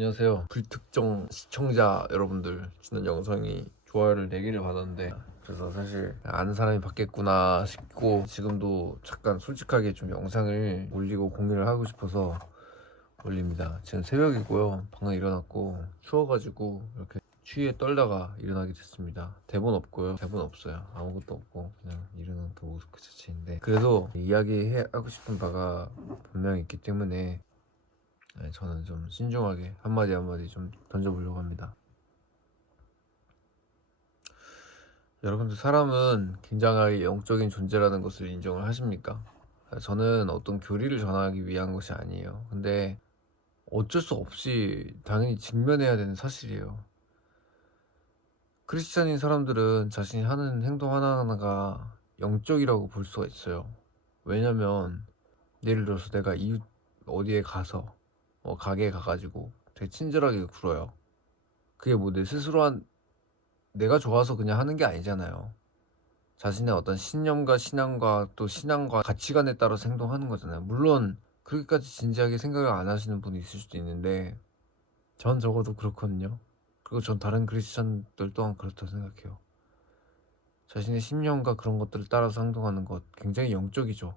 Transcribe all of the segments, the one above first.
안녕하세요. 불특정 시청자 여러분들, 지난 영상이 좋아요를 4개를 받았는데, 그래서 사실 아는 사람이 받겠구나 싶고, 지금도 잠깐 솔직하게 좀 영상을 올리고 공유를 하고 싶어서 올립니다. 지금 새벽이고요. 방금 일어났고 추워가지고 이렇게 추위에 떨다가 일어나게 됐습니다. 대본 없고요. 대본 없어요. 아무것도 없고 그냥 일어난 그 모습 그 자체인데, 그래도 이야기하고 싶은 바가 분명히 있기 때문에 저는 좀 신중하게 한마디 한마디 좀 던져보려고 합니다. 여러분들, 사람은 굉장하게 영적인 존재라는 것을 인정을 하십니까? 저는 어떤 교리를 전하기 위한 것이 아니에요. 근데 어쩔 수 없이 당연히 직면해야 되는 사실이에요. 크리스찬인 사람들은 자신이 하는 행동 하나하나가 영적이라고 볼 수가 있어요. 왜냐면 예를 들어서 내가 이웃 어디에 가서 가게에 가가지고 되게 친절하게 굴어요. 그게 뭐 내 스스로 내가 좋아서 그냥 하는 게 아니잖아요. 자신의 어떤 신념과 신앙과 또 신앙과 가치관에 따라서 행동하는 거잖아요. 물론 그렇게까지 진지하게 생각을 안 하시는 분이 있을 수도 있는데, 전 적어도 그렇거든요. 그리고 전 다른 크리스천들 또한 그렇다고 생각해요. 자신의 신념과 그런 것들을 따라서 행동하는 것 굉장히 영적이죠.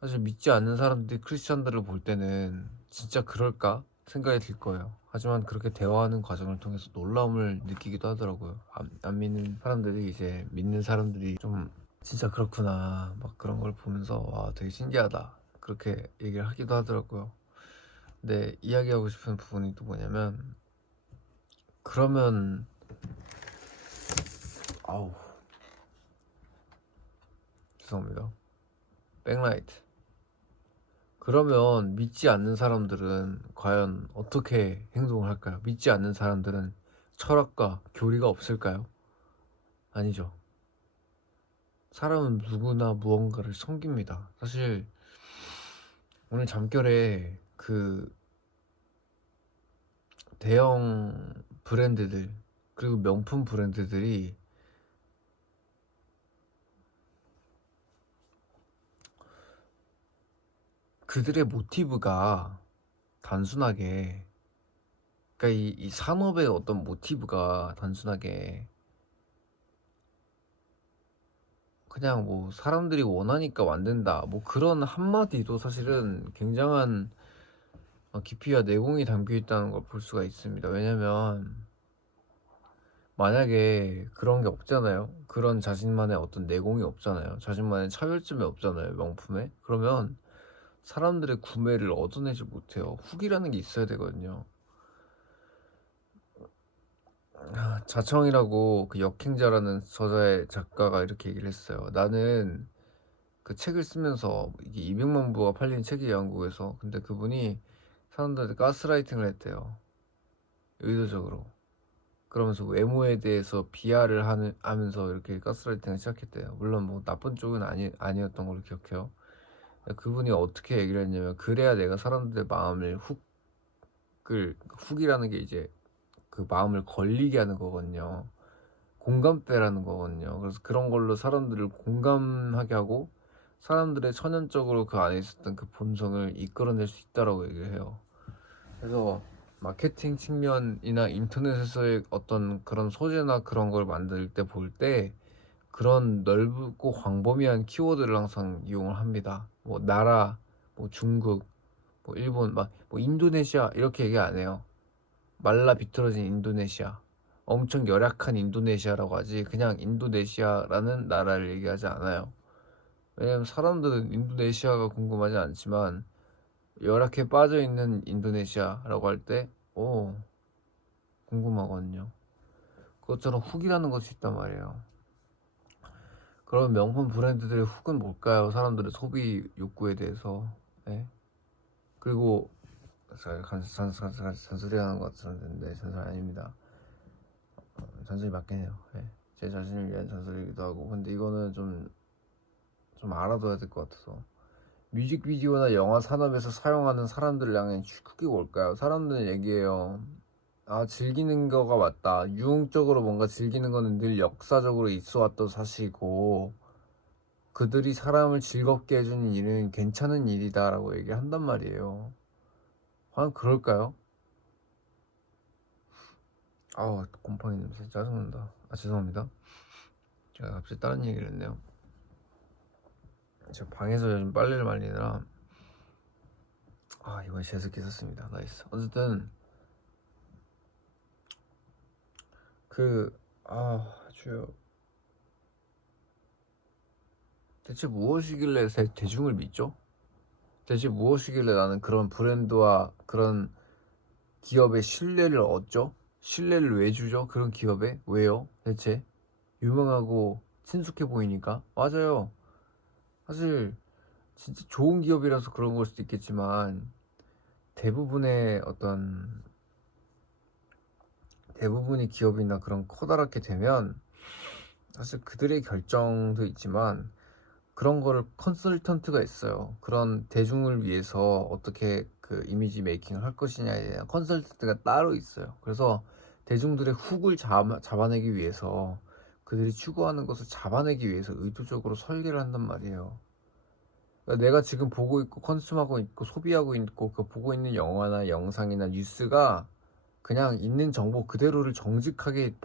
사실 믿지 않는 사람들이 크리스천들을 볼 때는 진짜 그럴까 생각이 들 거예요. 하지만 그렇게 대화하는 과정을 통해서 놀라움을 느끼기도 하더라고요. 안 믿는 사람들이 이제 믿는 사람들이 좀 진짜 그렇구나 막 그런 걸 보면서 와, 되게 신기하다 그렇게 얘기를 하기도 하더라고요. 근데 이야기하고 싶은 부분이 또 뭐냐면, 그러면 아우, 죄송합니다. 백라이트. 그러면 믿지 않는 사람들은 과연 어떻게 행동을 할까요? 믿지 않는 사람들은 철학과 교리가 없을까요? 아니죠. 사람은 누구나 무언가를 섬깁니다. 사실 오늘 잠결에 그 대형 브랜드들, 그리고 명품 브랜드들이 그들의 모티브가 단순하게, 그러니까 이 산업의 어떤 모티브가 단순하게 그냥 뭐 사람들이 원하니까 만든다, 뭐 그런 한마디도 사실은 굉장한 깊이와 내공이 담겨 있다는 걸 볼 수가 있습니다. 왜냐면 만약에 그런 게 없잖아요. 그런 자신만의 어떤 내공이 없잖아요. 자신만의 차별점이 없잖아요, 명품에. 그러면 사람들의 구매를 얻어내지 못해요. 훅이라는 게 있어야 되거든요. 자청이라고 그 역행자라는 저자의 작가가 이렇게 얘기를 했어요. 나는 그 책을 쓰면서 이게 200만 부가 팔린 책이 영국에서. 근데 그분이 사람들한테 가스라이팅을 했대요. 의도적으로. 그러면서 외모에 대해서 비하를 하면서 이렇게 가스라이팅을 시작했대요. 물론 뭐 나쁜 쪽은 아니었던 걸로 기억해요. 그분이 어떻게 얘기를 했냐면, 그래야 내가 사람들의 마음을 훅이라는 게 이제 그 마음을 걸리게 하는 거거든요. 공감대라는 거거든요. 그래서 그런 걸로 사람들을 공감하게 하고 사람들의 천연적으로 그 안에 있었던 그 본성을 이끌어낼 수 있다라고 얘기를 해요. 그래서 마케팅 측면이나 인터넷에서의 어떤 그런 소재나 그런 걸 만들 때 볼 때 그런 넓고 광범위한 키워드를 항상 이용을 합니다. 뭐 나라, 뭐 중국, 뭐 일본, 막 뭐 인도네시아 이렇게 얘기 안 해요. 말라 비틀어진 인도네시아, 엄청 열악한 인도네시아라고 하지 그냥 인도네시아라는 나라를 얘기하지 않아요. 왜냐면 사람들은 인도네시아가 궁금하지 않지만 열악해 빠져있는 인도네시아라고 할 때 궁금하거든요. 그것처럼 훅이라는 것이 있단 말이에요. 그럼 명품 브랜드들의 훅은 뭘까요? 사람들의 소비 욕구에 대해서. 네? 그리고 잔소리 하는 것 같은데 잔소리 아닙니다. 잔소리 맞긴 해요. 네. 제 자신을 위한 잔소리이기도 하고. 근데 이거는 좀 알아둬야 될 것 같아서. 뮤직비디오나 영화 산업에서 사용하는 사람들 향해 크게 뭘까요? 사람들은 얘기해요. 즐기는 거가 맞다. 유흥적으로 뭔가 즐기는 거는 늘 역사적으로 있어 왔던 사실이고, 그들이 사람을 즐겁게 해주는 일은 괜찮은 일이다라고 얘기한단 말이에요. 과연 그럴까요? 곰팡이 냄새 짜증난다. 죄송합니다. 제가 갑자기 다른 얘기를 했네요. 제가 방에서 요즘 빨래를 말리느라 이번에 제습기 샀습니다. 나이스. 어쨌든 주요. 대체 무엇이길래 대중을 믿죠? 대체 무엇이길래 나는 그런 브랜드와 그런 기업의 신뢰를 얻죠? 신뢰를 왜 주죠? 그런 기업에? 왜요? 대체? 유명하고 친숙해 보이니까? 맞아요. 사실 진짜 좋은 기업이라서 그런 걸 수도 있겠지만 대부분의 대부분의 기업이나 그런 커다랗게 되면 사실 그들의 결정도 있지만 그런 거를 컨설턴트가 있어요. 그런 대중을 위해서 어떻게 그 이미지 메이킹을 할 것이냐에 대한 컨설턴트가 따로 있어요. 그래서 대중들의 훅을 잡아내기 위해서 그들이 추구하는 것을 잡아내기 위해서 의도적으로 설계를 한단 말이에요. 그러니까 내가 지금 보고 있고 컨슘하고 있고 소비하고 있고 그 보고 있는 영화나 영상이나 뉴스가 그냥 있는 정보 그대로를 정직하게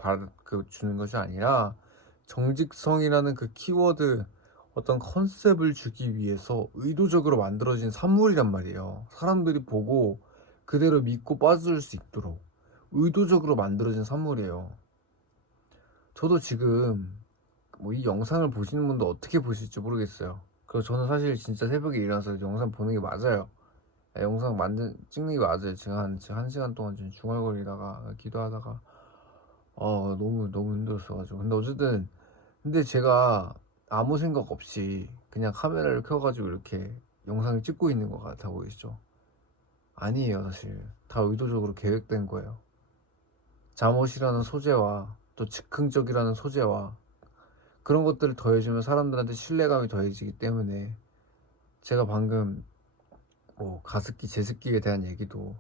주는 것이 아니라 정직성이라는 그 키워드 어떤 컨셉을 주기 위해서 의도적으로 만들어진 산물이란 말이에요. 사람들이 보고 그대로 믿고 빠져들 수 있도록 의도적으로 만들어진 산물이에요. 저도 지금 뭐 이 영상을 보시는 분도 어떻게 보실지 모르겠어요. 그래서 저는 사실 진짜 새벽에 일어나서 영상 보는 게 맞아요. 영상 찍는 게 맞아요. 지금 한 1시간 동안 지금 중얼거리다가 기도하다가 너무 힘들었어가지고. 근데 어쨌든 근데 제가 아무 생각 없이 그냥 카메라를 켜가지고 이렇게 영상을 찍고 있는 것 같아 보이시죠? 아니에요. 사실 다 의도적으로 계획된 거예요. 잠옷이라는 소재와 또 즉흥적이라는 소재와 그런 것들을 더해주면 사람들한테 신뢰감이 더해지기 때문에 제가 방금 뭐 가습기, 제습기에 대한 얘기도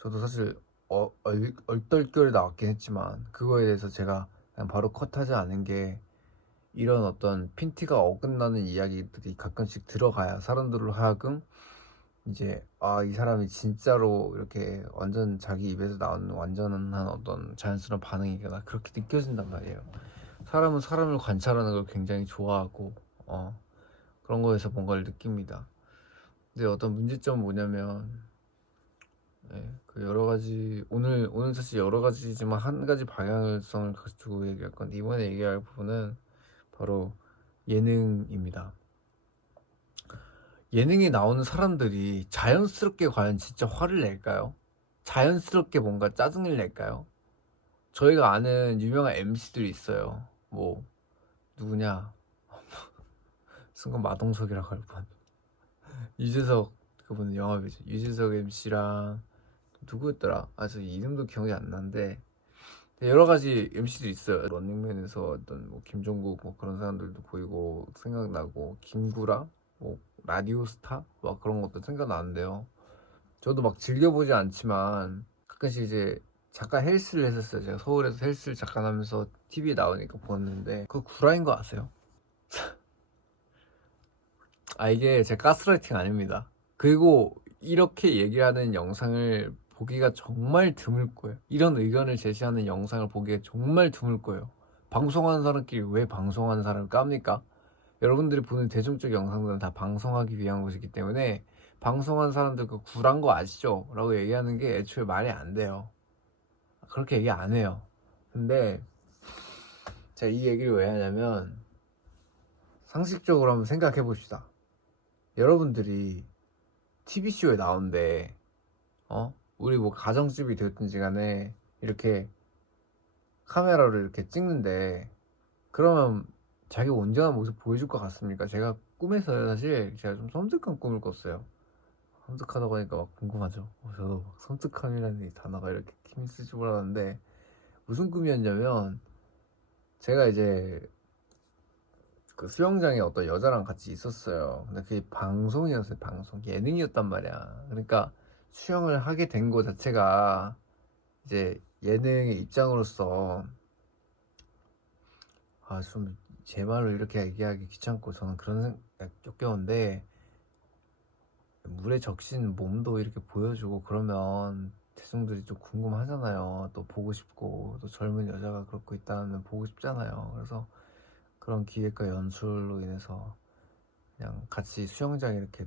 저도 사실 얼떨결에 나왔긴 했지만 그거에 대해서 제가 그냥 바로 컷하지 않은 게 이런 어떤 핀티가 어긋나는 이야기들이 가끔씩 들어가야 사람들로 하여금 이제 이 사람이 진짜로 이렇게 완전 자기 입에서 나오는 완전한 어떤 자연스러운 반응이구나 그렇게 느껴진단 말이에요. 사람은 사람을 관찰하는 걸 굉장히 좋아하고 그런 거에서 뭔가를 느낍니다. 근데 어떤 문제점은 뭐냐면 그 여러 가지 오늘 사실 여러 가지지만 한 가지 방향성을 가지고 얘기할 건데 이번에 얘기할 부분은 바로 예능입니다. 예능에 나오는 사람들이 자연스럽게 과연 진짜 화를 낼까요? 자연스럽게 뭔가 짜증을 낼까요? 저희가 아는 유명한 MC들이 있어요. 뭐 누구냐? 순간 마동석이라고 할 뻔. 유재석 그분은 영화배우죠. 유재석 MC랑 누구였더라? 저 이름도 기억이 안 나는데 여러 가지 MC들이 있어요. 런닝맨에서 어떤 뭐 김종국 뭐 그런 사람들도 보이고 생각나고 김구라 뭐 라디오스타 막 그런 것도 생각나는데요. 저도 막 즐겨보지 않지만 가끔씩 이제 잠깐 헬스를 했었어요. 제가 서울에서 헬스를 잠깐 하면서 TV에 나오니까 보았는데 그거 구라인 거 아세요? 이게 제 가스라이팅 아닙니다. 그리고 이렇게 얘기하는 영상을 보기가 정말 드물 거예요. 이런 의견을 제시하는 영상을 보기가 정말 드물 거예요. 방송하는 사람끼리 왜 방송하는 사람을 깝니까? 여러분들이 보는 대중적 영상들은 다 방송하기 위한 것이기 때문에 방송하는 사람들 그 구란 거 아시죠? 라고 얘기하는 게 애초에 말이 안 돼요. 그렇게 얘기 안 해요. 근데 제가 이 얘기를 왜 하냐면 상식적으로 한번 생각해 봅시다. 여러분들이 TV쇼에 나온대 우리 뭐 가정집이 되었든지 간에 이렇게 카메라로 이렇게 찍는데 그러면 자기 온전한 모습 보여줄 것 같습니까? 제가 꿈에서요 사실 제가 좀 섬뜩한 꿈을 꿨어요. 섬뜩하다고 하니까 막 궁금하죠. 저도 막 섬뜩함이라는 이 단어가 이렇게 힘이 쓰지 몰랐는데 무슨 꿈이었냐면 제가 이제 그 수영장에 어떤 여자랑 같이 있었어요. 근데 그게 방송이었어요. 방송 예능이었단 말이야. 그러니까 수영을 하게 된 거 자체가 이제 예능의 입장으로서 좀 제 말로 이렇게 얘기하기 귀찮고 저는 그런 생각 역겨운데 물에 적신 몸도 이렇게 보여주고 그러면 대중들이 좀 궁금하잖아요. 또 보고 싶고 또 젊은 여자가 그렇고 있다면 보고 싶잖아요. 그래서 그런 기획과 연출로 인해서 그냥 같이 수영장에 이렇게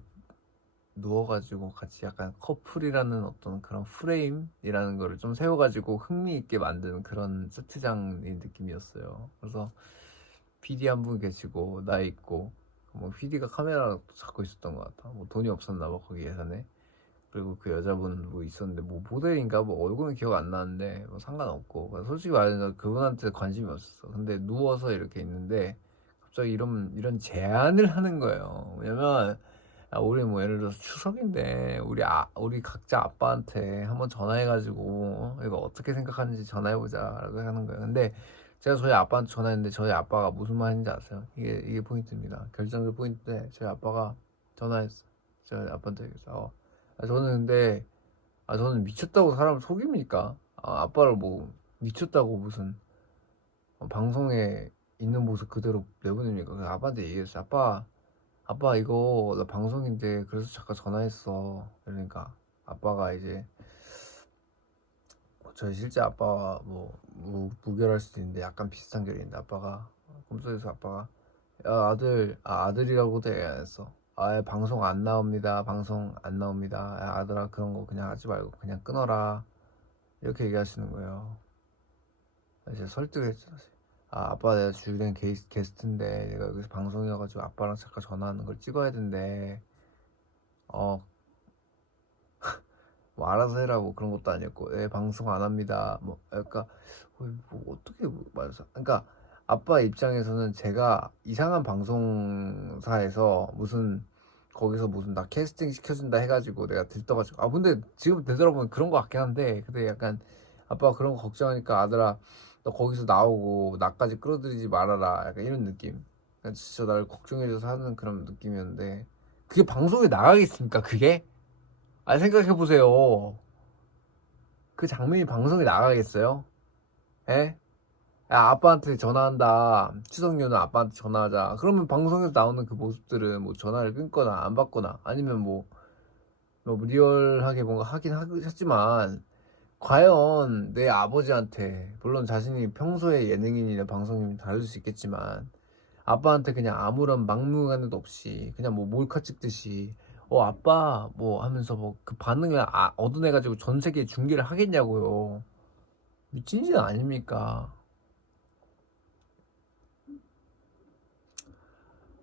누워가지고 같이 약간 커플이라는 어떤 그런 프레임이라는 거를 좀 세워가지고 흥미있게 만드는 그런 세트장의 느낌이었어요. 그래서 PD 한 분 계시고 나 있고 뭐 PD가 카메라 잡고 있었던 것 같아. 뭐 돈이 없었나 봐 거기 예산에. 그리고 그 여자분 뭐 있었는데 뭐 모델인가 뭐 얼굴은 기억 안 나는데 뭐 상관없고 솔직히 말해서 그분한테 관심이 없었어. 근데 누워서 이렇게 있는데 갑자기 이런 제안을 하는 거예요. 왜냐면 우리 뭐 예를 들어서 추석인데 우리 각자 아빠한테 한번 전화해가지고 이거 어떻게 생각하는지 전화해보자라고 하는 거예요. 근데 제가 저희 아빠한테 전화했는데 저희 아빠가 무슨 말인지 아세요? 이게 포인트입니다. 결정적 포인트인데 저희 아빠가 전화했어. 저희 아빠한테 얘기했어. 저는 미쳤다고 사람을 속입니까? 아빠를 뭐 미쳤다고 무슨 방송에 있는 모습 그대로 내보냅니까? 그래서 아빠한테 얘기했어. 아빠 이거 나 방송인데 그래서 잠깐 전화했어. 그러니까 아빠가 이제 저희 실제 아빠와 뭐 무결할 수도 있는데 약간 비슷한 결인데 아빠가 꿈속에서 아빠가 야 아들이라고도 얘기 안 했어. 방송 안 나옵니다. 방송 안 나옵니다. 야, 아들아 그런 거 그냥 하지 말고 그냥 끊어라. 이렇게 얘기하시는 거예요. 제가 설득했죠. 아빠 내가 주된 게스트인데 내가 여기서 방송이어가지고 아빠랑 잠깐 전화하는 걸 찍어야 된대. 뭐 알아서 해라 뭐 그런 것도 아니었고 방송 안 합니다. 뭐 약간 뭐 어떻게 말해서 그러니까 아빠 입장에서는 제가 이상한 방송사에서 거기서 무슨 나 캐스팅 시켜준다 해가지고 내가 들떠가지고 근데 지금 되돌아보면 그런 거 같긴 한데 근데 약간 아빠가 그런 거 걱정하니까 아들아 너 거기서 나오고 나까지 끌어들이지 말아라 약간 이런 느낌. 그러니까 진짜 나를 걱정해줘서 하는 그런 느낌이었는데 그게 방송에 나가겠습니까 그게? 생각해보세요. 그 장면이 방송에 나가겠어요? 에? 야, 아빠한테 전화한다. 추석 연휴 아빠한테 전화하자. 그러면 방송에서 나오는 그 모습들은 뭐 전화를 끊거나 안 받거나 아니면 뭐 리얼하게 뭔가 하지만 과연 내 아버지한테 물론 자신이 평소에 예능인이나 방송인이 다를 수 있겠지만 아빠한테 그냥 아무런 막무가내도 없이 그냥 뭐 몰카 찍듯이 아빠 뭐 하면서 뭐 그 반응을 얻어내가지고 전 세계에 중계를 하겠냐고요. 미친 짓 아닙니까?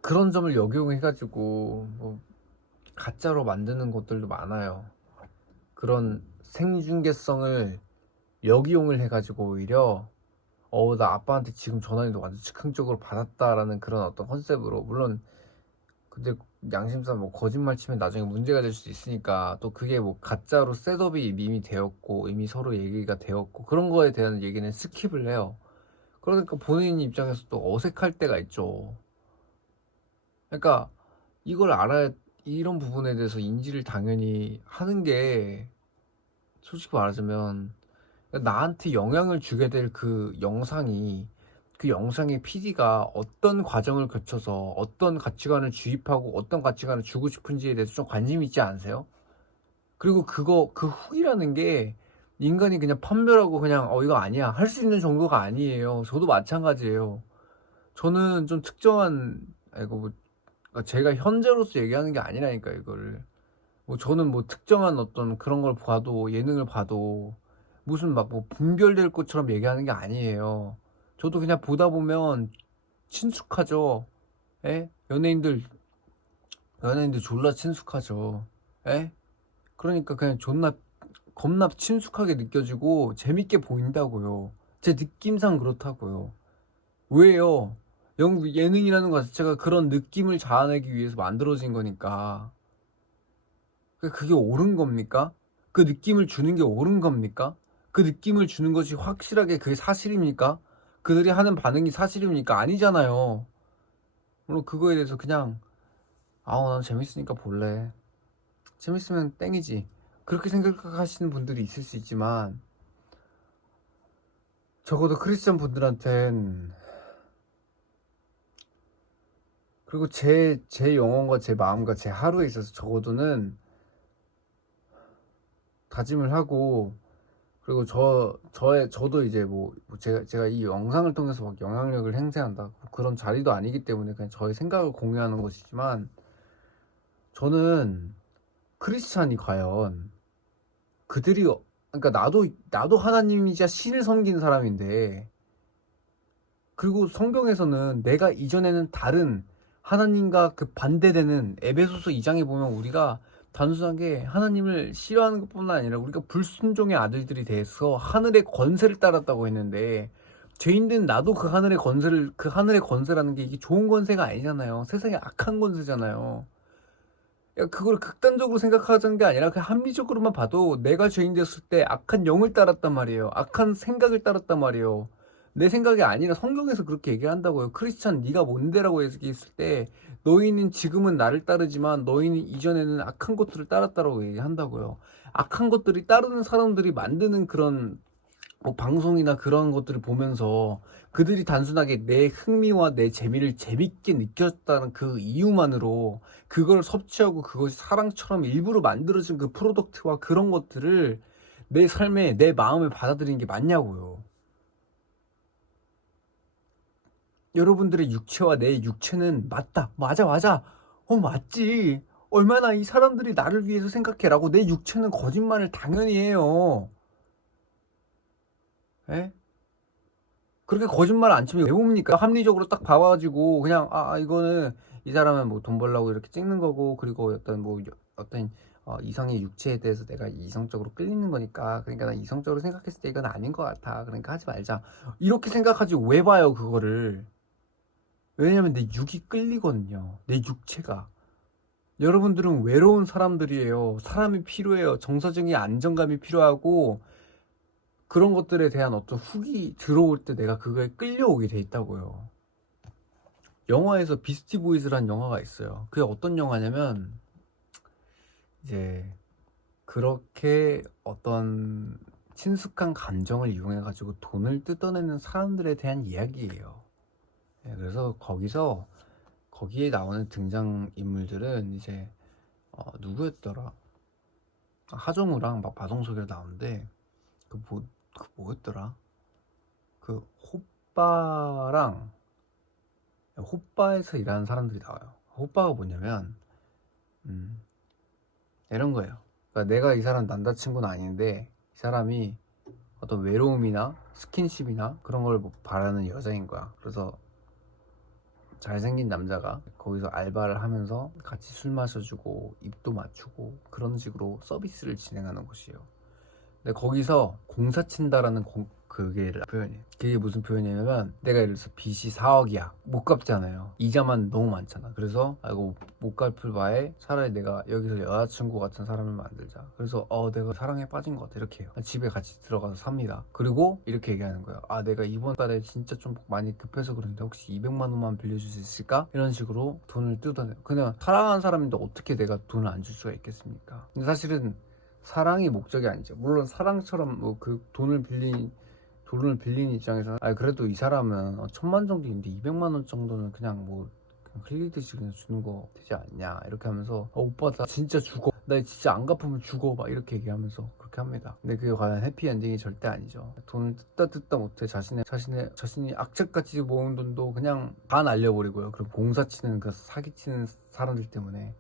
그런 점을 역용해가지고 뭐 가짜로 만드는 것들도 많아요. 그런 생중계성을 역이용을 해가지고 오히려 나 아빠한테 지금 전화했는데 완전 즉흥적으로 받았다라는 그런 어떤 컨셉으로 물론 근데 양심상 뭐 거짓말 치면 나중에 문제가 될 수도 있으니까 또 그게 뭐 가짜로 셋업이 이미 되었고 이미 서로 얘기가 되었고 그런 거에 대한 얘기는 스킵을 해요. 그러니까 본인 입장에서 또 어색할 때가 있죠. 그러니까 이걸 알아야 이런 부분에 대해서 인지를 당연히 하는 게 솔직히 말하자면 나한테 영향을 주게 될 그 영상의 PD가 어떤 과정을 거쳐서 어떤 가치관을 주입하고 어떤 가치관을 주고 싶은지에 대해서 좀 관심 있지 않으세요? 그리고 그 후기라는 게 인간이 그냥 판별하고 그냥 이거 아니야 할 수 있는 정도가 아니에요. 저도 마찬가지예요. 저는 좀 특정한 이거 뭐 제가 현재로서 얘기하는 게 아니라니까 이거를 뭐 저는 뭐 특정한 어떤 그런 걸 봐도 예능을 봐도 무슨 막 뭐 분별될 것처럼 얘기하는 게 아니에요. 저도 그냥 보다 보면 친숙하죠. 에? 연예인들 졸라 친숙하죠. 에? 그러니까 그냥 존나 겁나 친숙하게 느껴지고 재밌게 보인다고요. 제 느낌상 그렇다고요. 왜요? 영국 예능이라는 것 자체가 그런 느낌을 자아내기 위해서 만들어진 거니까. 그게 옳은 겁니까? 그 느낌을 주는 게 옳은 겁니까? 그 느낌을 주는 것이 확실하게 그게 사실입니까? 그들이 하는 반응이 사실입니까? 아니잖아요. 물론 그거에 대해서 그냥 난 재밌으니까 볼래. 재밌으면 땡이지. 그렇게 생각하시는 분들이 있을 수 있지만 적어도 크리스천 분들한텐 그리고 제 영혼과 제 마음과 제 하루에 있어서 적어도는 다짐을 하고 그리고 저도 이제 제가 이 영상을 통해서 막 영향력을 행사한다 뭐 그런 자리도 아니기 때문에 그냥 저의 생각을 공유하는 것이지만, 저는 크리스찬이 과연 그들이 그러니까 나도 하나님이자 신을 섬기는 사람인데, 그리고 성경에서는 내가 이전에는 다른 하나님과 그 반대되는 에베소서 2장에 보면 우리가 단순하게 하나님을 싫어하는 것뿐만 아니라 우리가 불순종의 아들들이 돼서 하늘의 권세를 따랐다고 했는데, 죄인된 나도 그 하늘의 권세라는 게 이게 좋은 권세가 아니잖아요. 세상에 악한 권세잖아요. 그걸 극단적으로 생각하자는 게 아니라 그냥 합리적으로만 봐도 내가 죄인 됐을 때 악한 영을 따랐단 말이에요. 악한 생각을 따랐단 말이에요. 내 생각이 아니라 성경에서 그렇게 얘기한다고요. 크리스찬 네가 뭔데라고 얘기했을 때, 너희는 지금은 나를 따르지만 너희는 이전에는 악한 것들을 따랐다라고 얘기한다고요. 악한 것들이 따르는 사람들이 만드는 그런 방송이나 그런 것들을 보면서 그들이 단순하게 내 흥미와 내 재미를 재밌게 느꼈다는 그 이유만으로 그걸 섭취하고 그것이 사랑처럼 일부러 만들어진 그 프로덕트와 그런 것들을 내 삶에, 내 마음에 받아들이는 게 맞냐고요. 여러분들의 육체와 내 육체는 맞다. 맞아. 맞지. 얼마나 이 사람들이 나를 위해서 생각해라고 내 육체는 거짓말을 당연히 해요. 에? 그렇게 거짓말 안 치면 왜 옵니까? 합리적으로 딱 봐가지고 그냥 이거는 이 사람은 뭐 돈 벌려고 이렇게 찍는 거고, 그리고 어떤 이성의 육체에 대해서 내가 이성적으로 끌리는 거니까, 그러니까 난 이성적으로 생각했을 때 이건 아닌 것 같아, 그러니까 하지 말자, 이렇게 생각하지 왜 봐요 그거를. 왜냐면 내 육이 끌리거든요, 내 육체가. 여러분들은 외로운 사람들이에요. 사람이 필요해요. 정서적인 안정감이 필요하고, 그런 것들에 대한 어떤 훅이 들어올 때 내가 그거에 끌려오게 돼 있다고요. 영화에서 비스티 보이즈라는 영화가 있어요. 그게 어떤 영화냐면, 이제 그렇게 어떤 친숙한 감정을 이용해 가지고 돈을 뜯어내는 사람들에 대한 이야기예요. 그래서 거기에 나오는 등장 인물들은 이제 누구였더라? 하정우랑 막 마동석이랑 나오는데, 그 뭐였더라? 그 호빠랑, 호빠에서 일하는 사람들이 나와요. 호빠가 뭐냐면 이런 거예요. 그러니까 내가 이 사람 남자친구는 아닌데 이 사람이 어떤 외로움이나 스킨십이나 그런 걸 바라는 여자인 거야. 그래서 잘생긴 남자가 거기서 알바를 하면서 같이 술 마셔주고 입도 맞추고 그런 식으로 서비스를 진행하는 곳이에요. 근데 거기서 공사 친다라는 그게 표현이에요. 그게 무슨 표현이냐면, 내가 예를 들어서 빚이 4억이야. 못 갚잖아요. 이자만 너무 많잖아. 그래서 이거 못 갚을 바에 차라리 내가 여기서 여자친구 같은 사람을 만들자. 그래서 내가 사랑에 빠진 것 같아. 이렇게 해요. 집에 같이 들어가서 삽니다. 그리고 이렇게 얘기하는 거예요. 내가 이번 달에 진짜 좀 많이 급해서 그런데 혹시 200만 원만 빌려줄 수 있을까? 이런 식으로 돈을 뜯어내요. 그냥 사랑하는 사람인데 어떻게 내가 돈을 안 줄 수가 있겠습니까? 근데 사실은 사랑이 목적이 아니죠. 물론 사랑처럼 그 돈을 빌린 입장에서 그래도 이 사람은 1,000만 정도인데 200만 원 정도는 그냥 그냥 흘리듯이 그냥 주는 거 되지 않냐, 이렇게 하면서 오빠 나 진짜 죽어, 나 진짜 안 갚으면 죽어, 막 이렇게 얘기하면서 그렇게 합니다. 근데 그게 과연 해피엔딩이 절대 아니죠. 돈을 뜯다 못해 자신이 악착같이 모은 돈도 그냥 다 날려버리고요. 그리고 공사치는 그 사기치는 사람들 때문에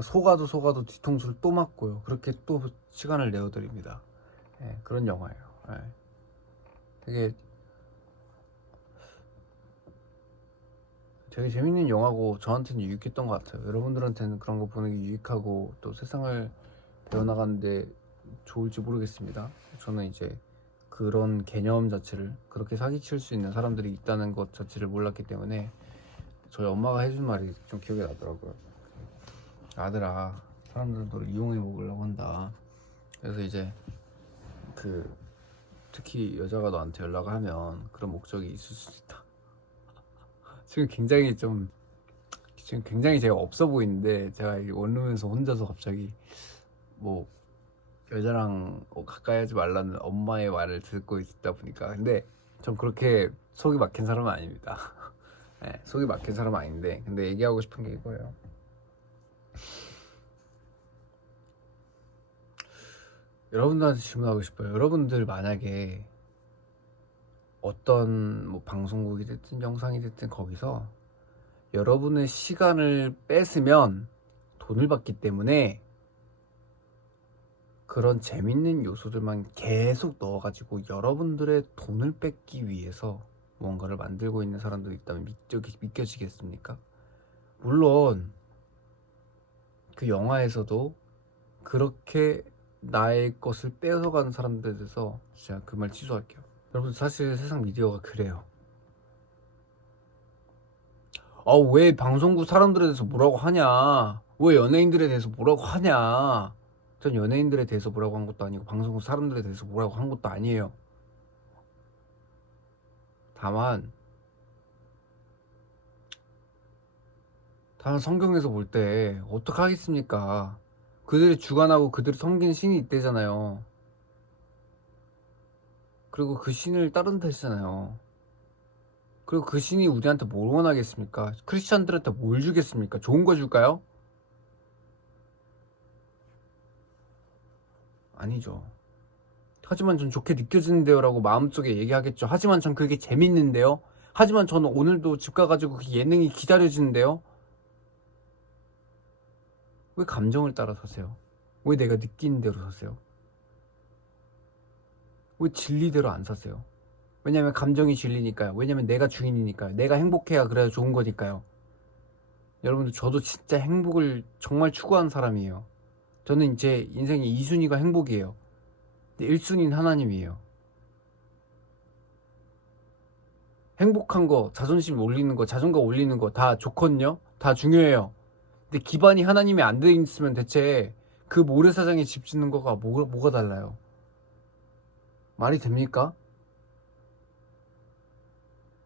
속아도 뒤통수를 또 맞고요. 그렇게 또 시간을 내어드립니다. 그런 영화예요. 되게 재밌는 영화고 저한테는 유익했던 것 같아요. 여러분들한테는 그런 거 보는 게 유익하고 또 세상을 배워나가는데 좋을지 모르겠습니다. 저는 이제 그런 개념 자체를, 그렇게 사기칠 수 있는 사람들이 있다는 것 자체를 몰랐기 때문에 저희 엄마가 해준 말이 좀 기억이 나더라고요. 아들아, 사람들은 너를 이용해 먹으려고 한다. 그래서 이제 특히 여자가 너한테 연락을 하면 그런 목적이 있을 수 있다. 지금 굉장히 제가 없어 보이는데, 제가 원룸에서 혼자서 갑자기 여자랑 가까이 하지 말라는 엄마의 말을 듣고 있다 보니까. 근데 전 그렇게 속이 막힌 사람은 아닙니다. 속이 막힌 사람은 아닌데, 근데 얘기하고 싶은 게 이거예요. 여러분들한테 질문하고 싶어요. 여러분들 만약에 어떤 뭐 방송국이 됐든 영상이 됐든 거기서 여러분의 시간을 뺏으면 돈을 받기 때문에 그런 재밌는 요소들만 계속 넣어가지고 여러분들의 돈을 뺏기 위해서 뭔가를 만들고 있는 사람들이 있다면 믿겨지겠습니까? 물론 그 영화에서도 그렇게 나의 것을 뺏어가는 사람들에 대해서 진짜 그 말 취소할게요. 여러분, 사실 세상 미디어가 그래요. 왜 방송국 사람들에 대해서 뭐라고 하냐, 왜 연예인들에 대해서 뭐라고 하냐. 전 연예인들에 대해서 뭐라고 한 것도 아니고 방송국 사람들에 대해서 뭐라고 한 것도 아니에요. 다만 성경에서 볼 때 어떡하겠습니까? 그들이 주관하고 그들이 섬기는 신이 있대잖아요. 그리고 그 신을 따른다잖아요. 그리고 그 신이 우리한테 뭘 원하겠습니까? 크리스찬들한테 뭘 주겠습니까? 좋은 거 줄까요? 아니죠. 하지만 전 좋게 느껴지는데요 라고 마음속에 얘기하겠죠. 하지만 전 그게 재밌는데요. 하지만 저는 오늘도 집 가가지고 그 예능이 기다려지는데요. 왜 감정을 따라 사세요? 왜 내가 느끼는 대로 사세요? 왜 진리대로 안 사세요? 왜냐면 감정이 진리니까요. 왜냐면 내가 주인이니까요. 내가 행복해야 그래야 좋은 거니까요. 여러분들, 저도 진짜 행복을 정말 추구하는 사람이에요. 저는 제 인생의 2순위가 행복이에요. 1순위는 하나님이에요. 행복한 거, 자존심 올리는 거, 자존감 올리는 거 다 좋거든요. 다 중요해요. 근데 기반이 하나님이 안 돼 있으면 대체 그 모래사장에 집 짓는 거가 뭐가 달라요? 말이 됩니까?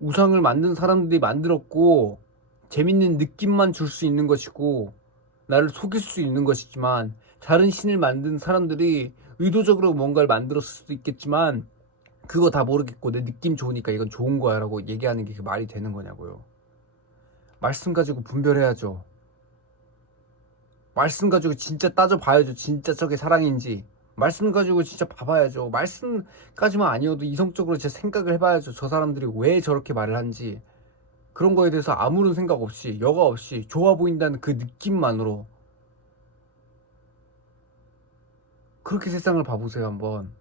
우상을 만든 사람들이 만들었고 재밌는 느낌만 줄 수 있는 것이고 나를 속일 수 있는 것이지만, 다른 신을 만든 사람들이 의도적으로 뭔가를 만들었을 수도 있겠지만 그거 다 모르겠고 내 느낌 좋으니까 이건 좋은 거야 라고 얘기하는 게 말이 되는 거냐고요. 말씀 가지고 분별해야죠. 말씀 가지고 진짜 따져봐야죠. 진짜 저게 사랑인지. 말씀 가지고 진짜 봐봐야죠. 말씀까지만 아니어도 이성적으로 제 생각을 해봐야죠. 저 사람들이 왜 저렇게 말을 하는지. 그런 거에 대해서 아무런 생각 없이, 여과 없이 좋아 보인다는 그 느낌만으로 그렇게 세상을 봐보세요 한번.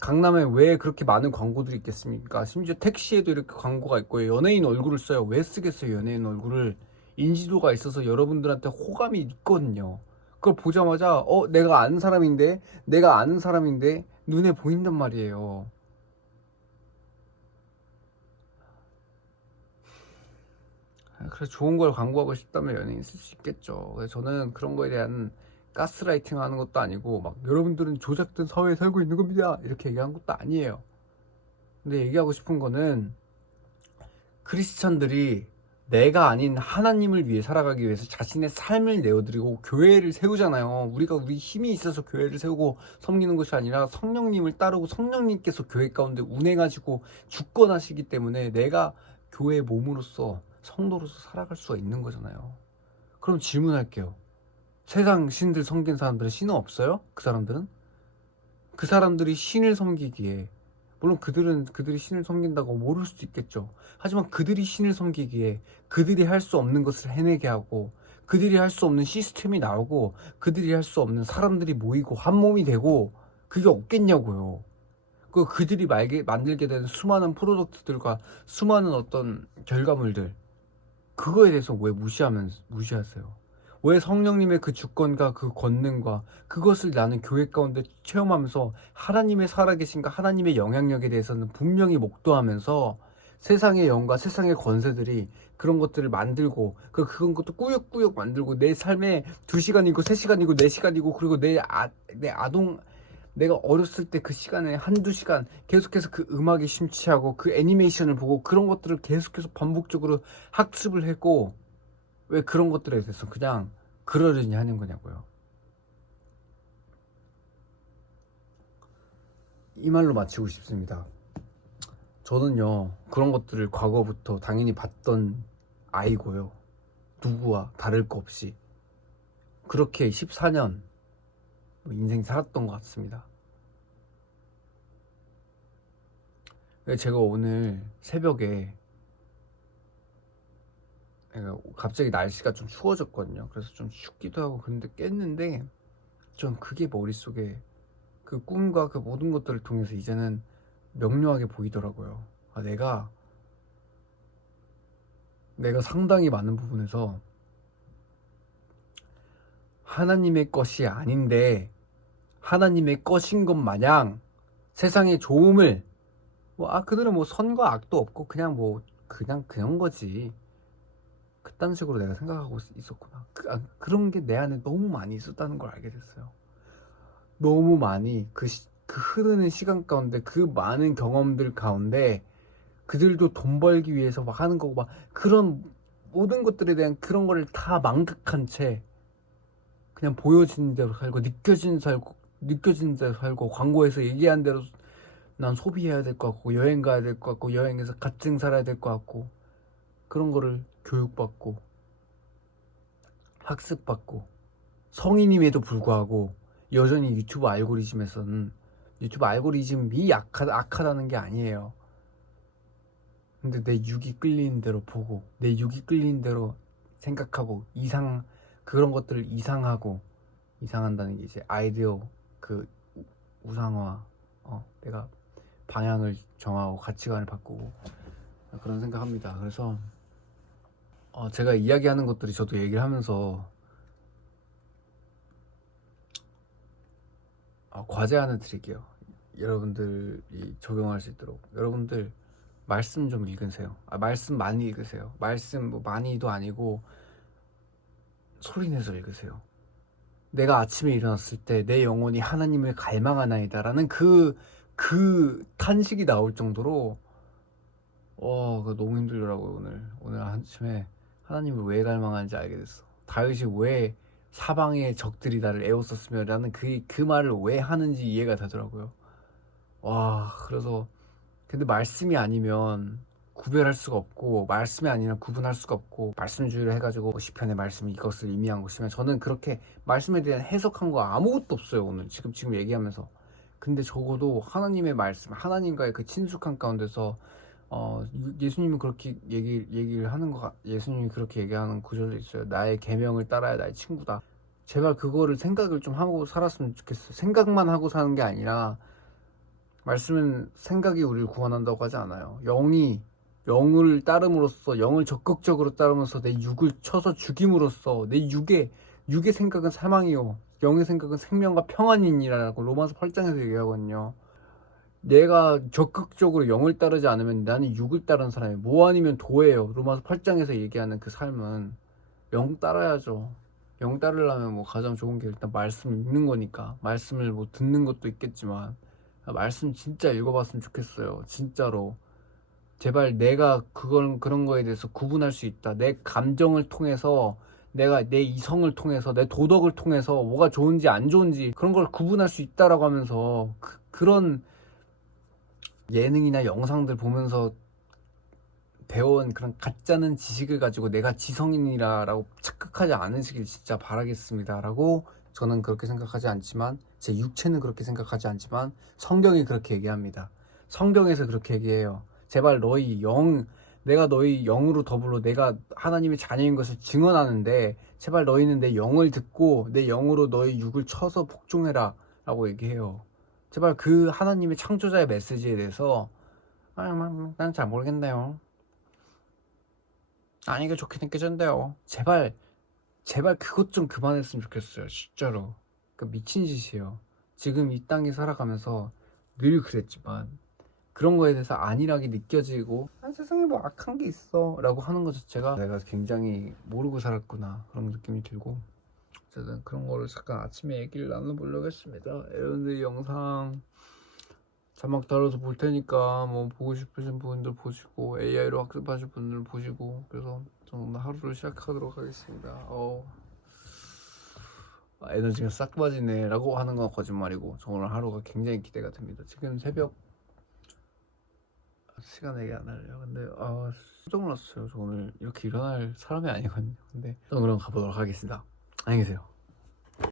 강남에 왜 그렇게 많은 광고들이 있겠습니까? 심지어 택시에도 이렇게 광고가 있고 연예인 얼굴을 써요. 왜 쓰겠어요 연예인 얼굴을? 인지도가 있어서 여러분들한테 호감이 있거든요. 그걸 보자마자 내가 아는 사람인데 눈에 보인단 말이에요. 그래서 좋은 걸 광고하고 싶다면 연예인 쓸 수 있겠죠. 그래서 저는 그런 거에 대한 가스라이팅 하는 것도 아니고 막 여러분들은 조작된 사회에 살고 있는 겁니다 이렇게 얘기한 것도 아니에요. 근데 얘기하고 싶은 거는, 크리스천들이 내가 아닌 하나님을 위해 살아가기 위해서 자신의 삶을 내어드리고 교회를 세우잖아요. 우리가 우리 힘이 있어서 교회를 세우고 섬기는 것이 아니라 성령님을 따르고 성령님께서 교회 가운데 운행하시고 주권하시기 때문에 내가 교회의 몸으로서 성도로서 살아갈 수가 있는 거잖아요. 그럼 질문할게요. 세상 신들 섬긴 사람들은 신은 없어요? 그 사람들은? 그 사람들이 신을 섬기기에, 물론 그들이 신을 섬긴다고 모를 수도 있겠죠. 하지만 그들이 신을 섬기기에 그들이 할 수 없는 것을 해내게 하고, 그들이 할 수 없는 시스템이 나오고, 그들이 할 수 없는 사람들이 모이고 한 몸이 되고, 그게 없겠냐고요. 그들이 만들게 된 수많은 프로덕트들과 수많은 어떤 결과물들, 그거에 대해서 왜 무시하세요? 왜 성령님의 그 주권과 그 권능과 그것을 나는 교회 가운데 체험하면서 하나님의 살아계신가, 하나님의 영향력에 대해서는 분명히 목도하면서 세상의 영과 세상의 권세들이 그런 것들을 만들고 그런 것도 꾸역꾸역 만들고 내 삶에 2시간이고 3시간이고 4시간이고 그리고 내가 어렸을 때 그 시간에 한두 시간 계속해서 그 음악에 심취하고 그 애니메이션을 보고 그런 것들을 계속해서 반복적으로 학습을 했고, 왜 그런 것들에 대해서 그냥 그러려니 하는 거냐고요. 이 말로 마치고 싶습니다. 저는요 그런 것들을 과거부터 당연히 봤던 아이고요. 누구와 다를 거 없이 그렇게 14년 뭐 인생 살았던 것 같습니다. 제가 오늘 새벽에 갑자기 날씨가 좀 추워졌거든요. 그래서 좀 춥기도 하고 그런데 깼는데 전 그게 머릿속에 그 꿈과 그 모든 것들을 통해서 이제는 명료하게 보이더라고요. 내가 상당히 많은 부분에서 하나님의 것이 아닌데 하나님의 것인 것 마냥 세상의 좋음을 그들은 뭐 선과 악도 없고 그냥 그런 거지. 그딴 식으로 내가 생각하고 있었구나. 그런 게 내 안에 너무 많이 있었다는 걸 알게 됐어요. 너무 많이 그 흐르는 시간 가운데 그 많은 경험들 가운데 그들도 돈 벌기 위해서 막 하는 거고 막 그런 모든 것들에 대한 그런 거를 다 망각한 채 그냥 보여지는 대로 살고 느껴지는 대로 살고 광고에서 얘기한 대로 난 소비해야 될 것 같고 여행 가야 될 것 같고 여행에서 갓증 살아야 될 것 같고 그런 거를 교육받고 학습받고 성인임에도 불구하고 여전히 유튜브 알고리즘에서는 유튜브 알고리즘이 악하다는 게 아니에요. 근데 내 육이 끌리는 대로 보고 내 육이 끌리는 대로 생각하고 그런 것들을 이상한다는 게 이제 아이디어 그 우상화 내가 방향을 정하고 가치관을 바꾸고 그런 생각합니다. 그래서 제가 이야기하는 것들이 저도 얘기를 하면서 과제 하나 드릴게요. 여러분들이 적용할 수 있도록 여러분들 말씀 좀 읽으세요. 말씀 많이 읽으세요. 말씀 뭐 많이도 아니고 소리내서 읽으세요. 내가 아침에 일어났을 때 내 영혼이 하나님을 갈망하나이다라는 그 탄식이 나올 정도로 그거 너무 힘들더라고요. 오늘 아침에 하나님을 왜 갈망하는지 알게 됐어. 다윗이 왜 사방의 적들이 나를 에워쌌으며 라는 그 말을 왜 하는지 이해가 되더라고요. 그래서 근데 말씀이 아니면 구별할 수가 없고 말씀이 아니면 구분할 수가 없고 말씀주의를 해가지고 시편의 말씀이 이것을 의미한 것이면 저는 그렇게 말씀에 대한 해석한 거 아무것도 없어요. 오늘 지금 얘기하면서. 근데 적어도 하나님의 말씀 하나님과의 그 친숙한 가운데서 예수님은 그렇게 얘기를 하는 예수님이 그렇게 얘기하는 구절도 있어요. 나의 계명을 따라야 나의 친구다. 제발 그거를 생각을 좀 하고 살았으면 좋겠어. 생각만 하고 사는 게 아니라 말씀은 생각이 우리를 구원한다고 하지 않아요. 영을 따름으로써 영을 적극적으로 따르면서 내 육을 쳐서 죽임으로써 내 육의 생각은 사망이요 영의 생각은 생명과 평안이니라고 로마서 8장에서 얘기하거든요. 내가 적극적으로 영을 따르지 않으면 나는 육을 따르는 사람이에요. 뭐 아니면 도예요. 로마서 8장에서 얘기하는 그 삶은 영 따라야죠. 영 따르려면 뭐 가장 좋은 게 일단 말씀 읽는 거니까 말씀을 뭐 듣는 것도 있겠지만 말씀 진짜 읽어봤으면 좋겠어요. 진짜로 제발 내가 그런 거에 대해서 구분할 수 있다. 내 감정을 통해서 내가 내 이성을 통해서 내 도덕을 통해서 뭐가 좋은지 안 좋은지 그런 걸 구분할 수 있다라고 하면서 그런 예능이나 영상들 보면서 배운 그런 가짜는 지식을 가지고 내가 지성인이라고 착각하지 않으시길 진짜 바라겠습니다 라고 저는 그렇게 생각하지 않지만 제 육체는 그렇게 생각하지 않지만 성경이 그렇게 얘기합니다. 성경에서 그렇게 얘기해요. 제발 내가 너희 영으로 더불어 내가 하나님의 자녀인 것을 증언하는데 제발 너희는 내 영을 듣고 내 영으로 너희 육을 쳐서 복종해라 라고 얘기해요. 제발 그 하나님의 창조자의 메시지에 대해서 난 잘 모르겠네요. 이게 좋게 느껴진대요. 제발 그것 좀 그만했으면 좋겠어요. 진짜로. 미친 짓이에요. 지금 이 땅에 살아가면서 늘 그랬지만 그런 거에 대해서 안일하게 느껴지고 세상에 뭐 악한 게 있어 라고 하는 것 자체가 내가 굉장히 모르고 살았구나 그런 느낌이 들고 어쨌든 그런 거를 잠깐 아침에 얘기를 나눠보려고 했습니다. 여러분들 영상 자막 달아서 볼 테니까 뭐 보고 싶으신 분들 보시고 AI로 학습하실 분들 보시고 그래서 저는 오늘 하루를 시작하도록 하겠습니다. 에너지가 싹 빠지네 라고 하는 건 거짓말이고 저 오늘 하루가 굉장히 기대가 됩니다. 지금 새벽 시간 얘기 안 할래요. 근데 깜짝 놀랐어요. 저 오늘 이렇게 일어날 사람이 아니거든요. 근데 저는 그럼 가보도록 하겠습니다. 안녕히 계세요.